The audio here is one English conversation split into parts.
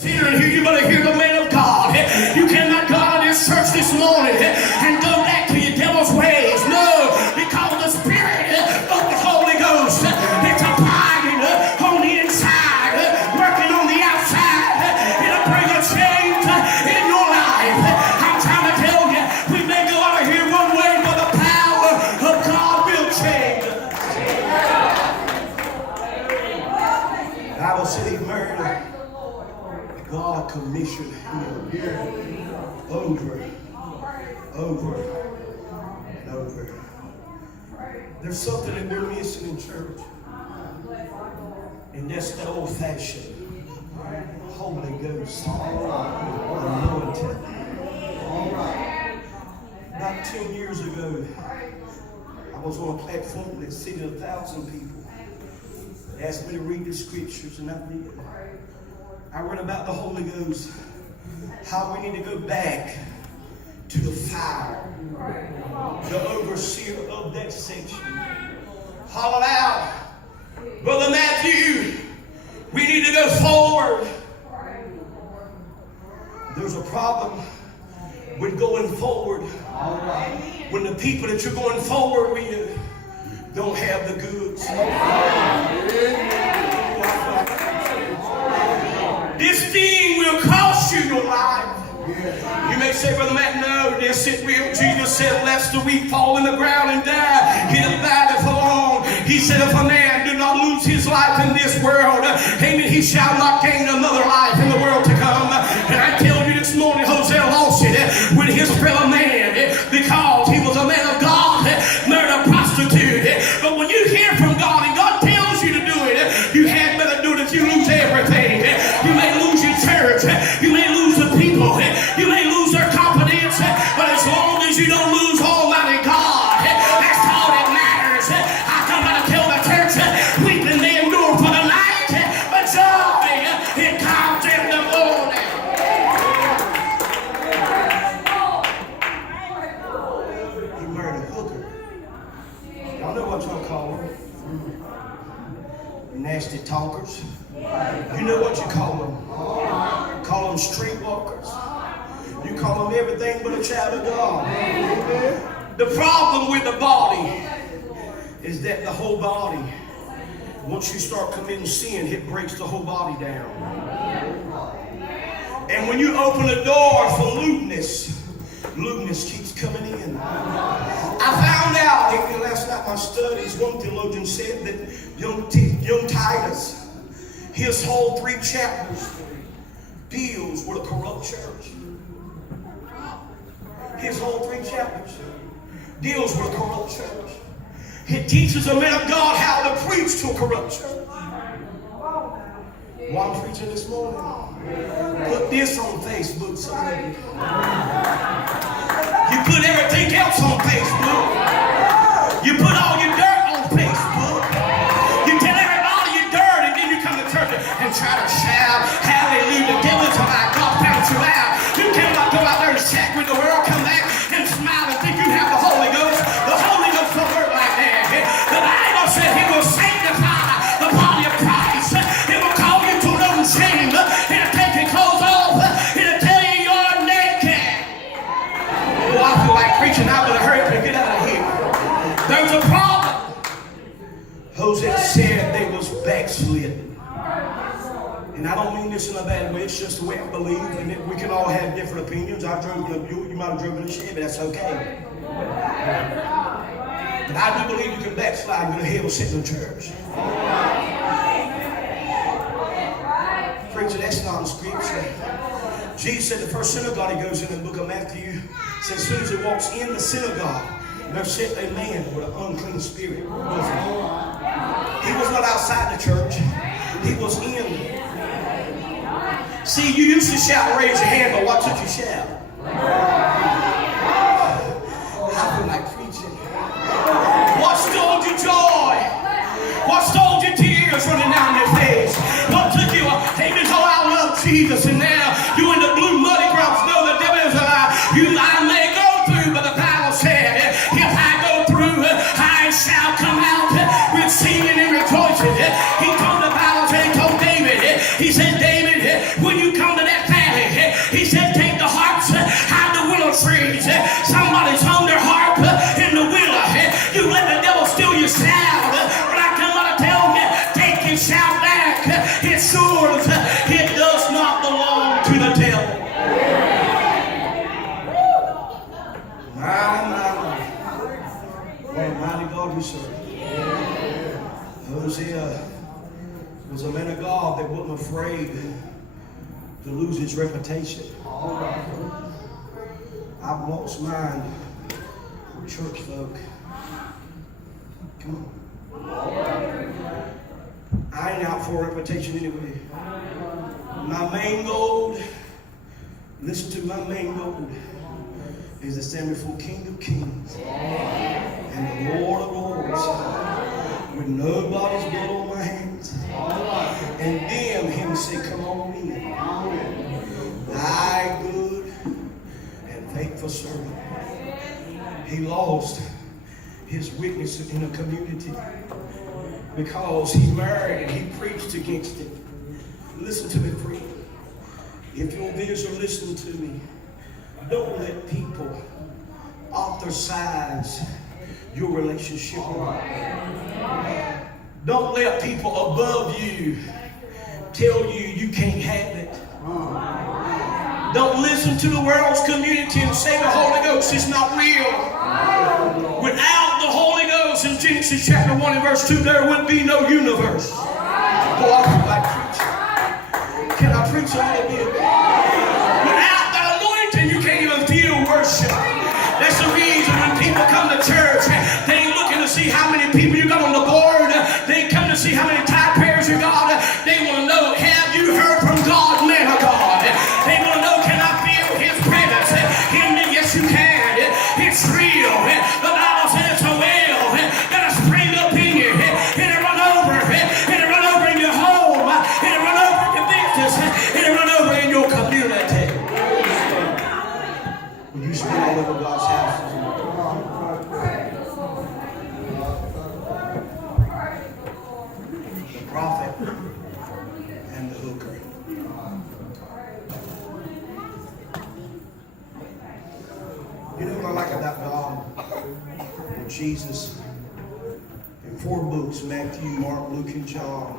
Here, you better hear the man of God. You cannot go out of this church this morning and go back to your devil's ways. No, because the Spirit of the Holy Ghost, it's abiding on the inside, working on the outside. It'll bring a change in your life. I'm trying to tell you, we may go out of here one way, but the power of God will change. The Bible said he murdered. God commissioned him over and over. There's something that we're missing in church, and that's the old-fashioned Holy Ghost anointing. About 10 years ago, I was on a platform that seated 1,000 people. They asked me to read the scriptures, and I did. I read about the Holy Ghost, how we need to go back to the fire, the overseer of that section. Hollered out, Brother Matthew, we need to go forward. There's a problem with going forward when the people that you're going forward with don't have the goods. This thing will cost you your life. You may say, Brother Matt, no, this is real. Jesus said, lest the weak fall in the ground and die, he abideth for long. He said, if a man do not lose his life in this world, amen, he shall not gain another life in the world to come. And I tell you this morning, Hosea lost it with his fellow man because he was a man of God, murder, prostitute. But when you hear from God and God tells you to do it, you had better do it if you lose everything. You may lose your church. You may lose the people. You may lose their confidence. But as long as you don't lose Almighty God, that's all that matters. I come to tell the church, weeping may endure for the night, but joy, it comes in the morning. He murdered Hooker. Y'all know what y'all call them. Nasty talkers. You know what you call them. Call them streetwalkers. You call them everything but a child of God. The problem with the body is that the whole body, once you start committing sin, it breaks the whole body down. And when you open the door for lewdness keeps coming in. I found out last night in my studies, one theologian said that young Titus, his whole 3 chapters deals with a corrupt church. His whole 3 chapters deals with a corrupt church. It teaches a man of God how to preach to a corrupt church. Well, I'm preaching this morning. Put this on Facebook, son. You put everything else on Facebook. You put all your dirt on Facebook. You tell everybody you're dirty, and then you come to church and try to shout, hallelujah, devil's alive, God found you out. You cannot go out there and chat with the world, come back and smile and think you have the Holy Ghost. The Holy Ghost don't work like that. The Bible said he will sanctify the body of Christ. He will call you to no shame. He'll take your clothes off. He'll tell you you're naked. Oh, I feel like preaching. I better hurry up and get out of here. There's a problem. Hosea said they was backslidden. And I don't mean this in a bad way. It's just the way I believe. And we can all have different opinions. You might have driven a Chevy. That's okay. But I do believe you can backslide and go to hell sitting in church. Preacher, that's not in Scripture. Jesus said the first synagogue he goes in the book of Matthew, says as soon as he walks in the synagogue, there sat a man with an unclean spirit. He was not outside the church. He was in. See, you used to shout and raise your hand, but what took you shout? I feel like preaching. What stole your joy? What stole your tears running down your face? What took you? Amen. Oh, I love Jesus, and now you in the blue muddy grounds. No, the devil is a lie. I may go through, but the Bible said, if I go through, I shall come out with singing and rejoicing. He told the Bible, he told David, he said, David, when you come to lose its reputation. I've lost mine with church folk. Come on. I ain't out for a reputation anyway. My main goal, listen to my main goal, is to stand before King of Kings and the Lord of Lords with nobody's blood on my hands. And then him say, come on in. Thy good and faithful servant. He lost his witness in the community because he married and he preached against it. Listen to me, friend. If your viewers are listening to me, don't let people ostracize your relationship. Don't let people above you tell you you can't have it. Don't listen to the world's community and say the Holy Ghost is not real. Without the Holy Ghost, in Genesis chapter 1 and verse 2, there would be no universe. Boy, I feel like preaching. Can I preach a little bit? Without the anointing, you can't even feel worship. That's the reason when people come to church, they ain't looking to see how many people you got on the board. They ain't coming to see how many tithe payers you got. They want to know, have you heard from God, man of God? They want to know, can I feel his presence? Hear me? Yes, you can. It's real. The Bible says it's a well that'll spring up in you. It'll run over. It'll run over in your home. It'll run over in your business. It'll run over in your community. When you spend all over God's house, the prophet and the hooker. You know what I like about God? Jesus, in 4 books, Matthew, Mark, Luke, and John,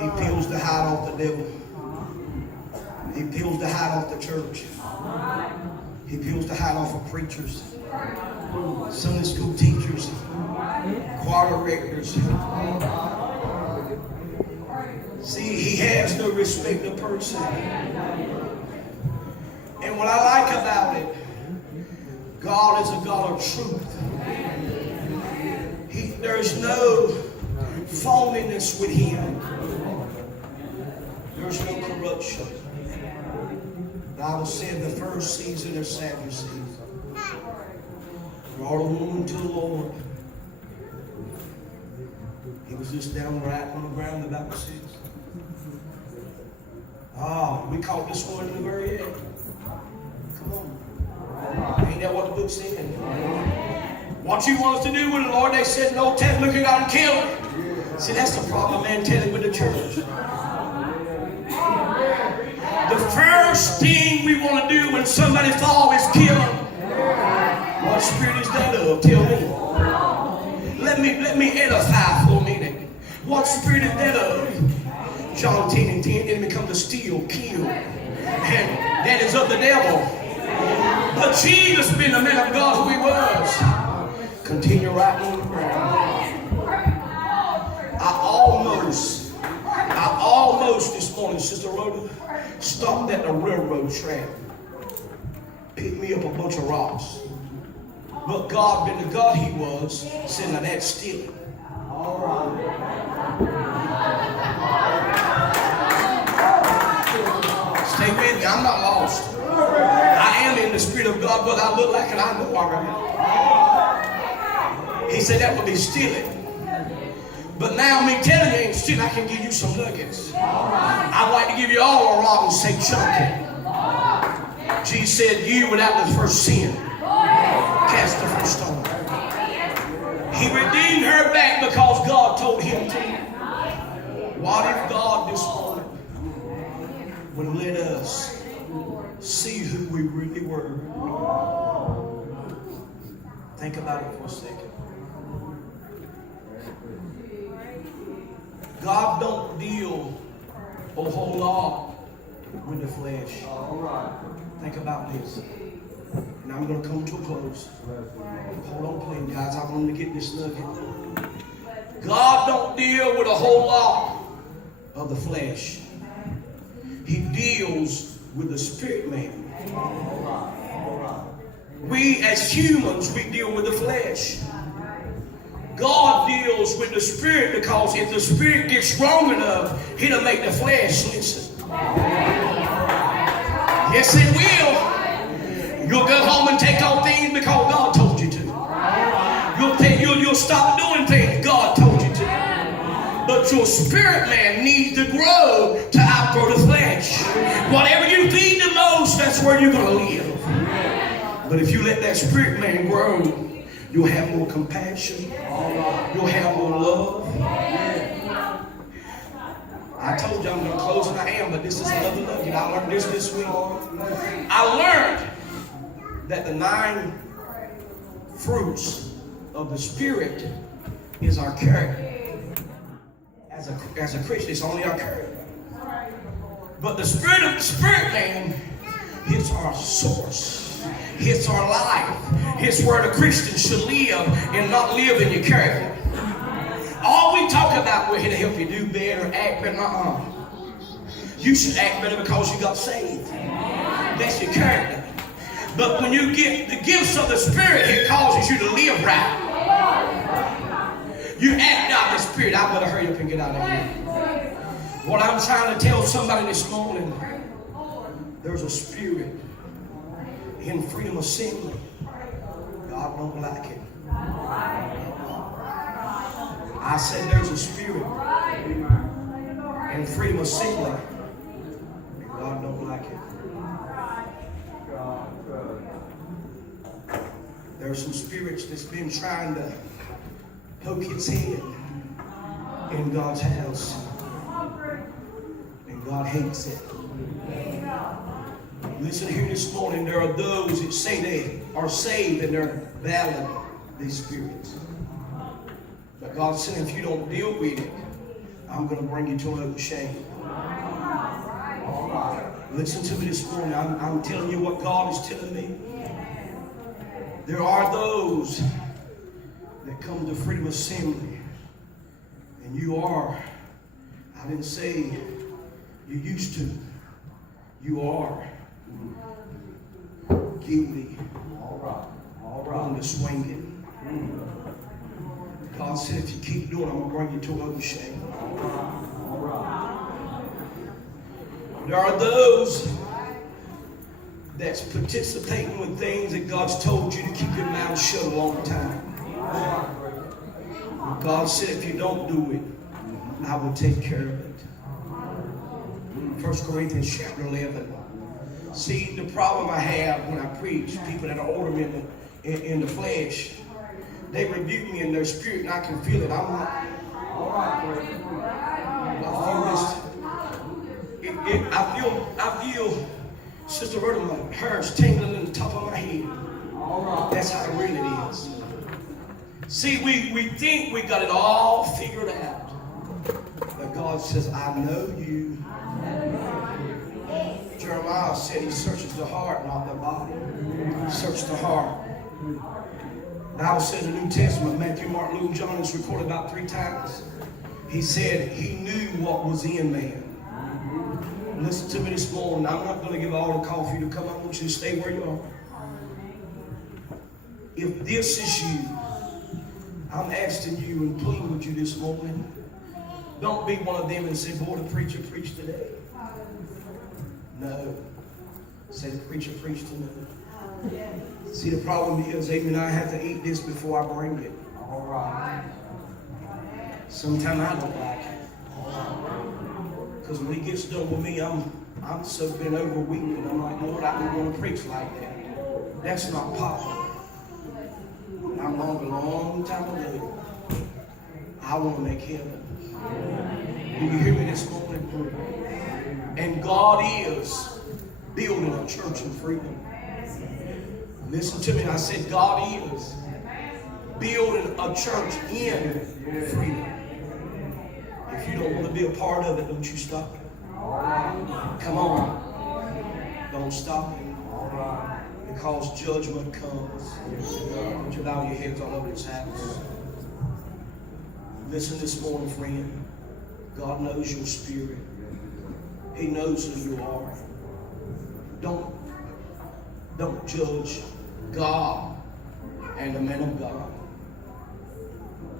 he peels the hide off the devil. He peels the hide off the church. He peels the hide off of preachers, Sunday school teachers, choir directors. See, he has no respect of person. And what I like about it, God is a God of truth. There's no phoniness with him. There's no corruption. The Bible said the first season of Sadducees brought a woman to the Lord. He was just down right on the ground, the Bible says. We caught this one in the very end. Come on. Ain't that what the book said? What you want us to do with the Lord? They said, no, look, you got to kill him. See, that's the problem, man, telling with the church. The first thing we want to do when somebody falls is kill them. What spirit is that of? Tell me. Let me edify for a minute. What spirit is that of? John 10 and 10, enemy come to steal, kill, and that is of the devil. But Jesus, being the man of God who he was, continue right on the ground. I almost this morning, Sister Rhoda, stopped at the railroad track, picked me up a bunch of rocks. But God, being the God he was, said, now that's stealing. All right. Stay with me. I'm not lost. I am in the Spirit of God, but I look like it. I know already. He said that would be stealing. But now me telling you ain't stealing. I can give you some nuggets. I'd like to give you all a rock and say chunky. Jesus said, you without the first sin, cast the first stone. He redeemed her back because God told him to. What if God this morning would let us see who we really were? Think about it for a second. God don't deal a whole lot with the flesh. Think about this. And I'm going to come to a close. Hold on, please, guys. I want to get this nugget. God don't deal with a whole lot of the flesh. He deals with the spirit man. We as humans, we deal with the flesh. God deals with the spirit, because if the spirit gets strong enough, he'll make the flesh listen. Yes, it will. You'll go home and take on things because God told you to. You'll stop doing things God told you to. But your spirit man needs to grow to outgrow the flesh. Whatever you feed the most, that's where you're going to live. But if you let that spirit man grow, you'll have more compassion. You'll have more love. I told you I'm going to close, and I am, but this is another nugget. I learned this week. I learned that the 9 fruits of the Spirit is our character. As a Christian, it's only our character. But the spirit of the spirit man, it's our source. It's our life. It's where the Christian should live and not live in your character. All we talk about, we're here to help you do better, act better. You should act better because you got saved. That's your character. But when you get the gifts of the Spirit, it causes you to live right. You act out the Spirit. I better hurry up and get out of here. What I'm trying to tell somebody this morning, there's a spirit in Freedom Assembly. God don't like it. I said there's a spirit in Freedom Assembly. God don't like it. There are some spirits that's been trying to poke its head in God's house. And God hates it. Listen here this morning, there are those that say they are saved and they're battling these spirits. But God said, if you don't deal with it, I'm going to bring you to an open shame. Listen to me this morning. I'm telling you what God is telling me. There are those that come to Freedom Assembly, and you are, I didn't say you used to, you are guilty on the swinging. God said, if you keep doing it, I'm going to bring you to an open shame. There are those that's participating with things that God's told you to keep your mouth shut a long time. God said, if you don't do it, I will take care of it. 1 Corinthians Chapter 11. See, the problem I have when I preach, people that are older in the flesh, they rebuke me in their spirit, and I can feel it. I'm like, I feel Sister Rhoda, my hair's tingling in the top of my head. That's how it really is. See, we think we got it all figured out. But God says, I know you. Jeremiah said he searches the heart, not the body. Search the heart. The Bible says in the New Testament, Matthew, Mark, Luke, John is recorded about 3 times. He said he knew what was in man. Listen to me this morning. I'm not going to give all the call for you to come. I want you to stay where you are. If this is you, I'm asking you and pleading with you this morning. Don't be one of them and say, boy, the preacher preached today. No. Say the preacher preached today. See, the problem is, amen, I have to eat this before I bring it. All right. Sometimes I don't like it. Because when he gets done with me, I'm so been over weak, and I'm like, Lord, I don't want to preach like that. That's not popular. And I learned a long time ago, I want to make heaven. Do you hear me this morning? And God is building a church in freedom. Listen to me. I said God is building a church in freedom. If you don't want to be a part of it, don't you stop it. Come on. Don't stop it. Because judgment comes. Would you bow your heads all over this house? Listen this morning, friend. God knows your spirit. He knows who you are. Don't judge God and the man of God.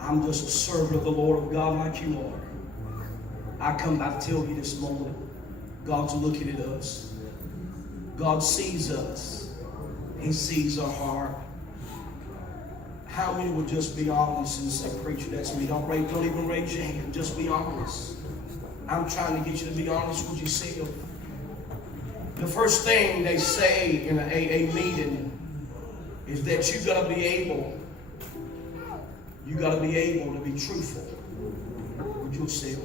I'm just a servant of the Lord of God like you are. I come by to tell you this morning, God's looking at us. God sees us. He sees our heart. How many would just be honest and say, preacher, that's me? Don't even raise your hand. Just be honest. I'm trying to get you to be honest with yourself. The first thing they say in an AA meeting is that you got to be able to be truthful with yourself.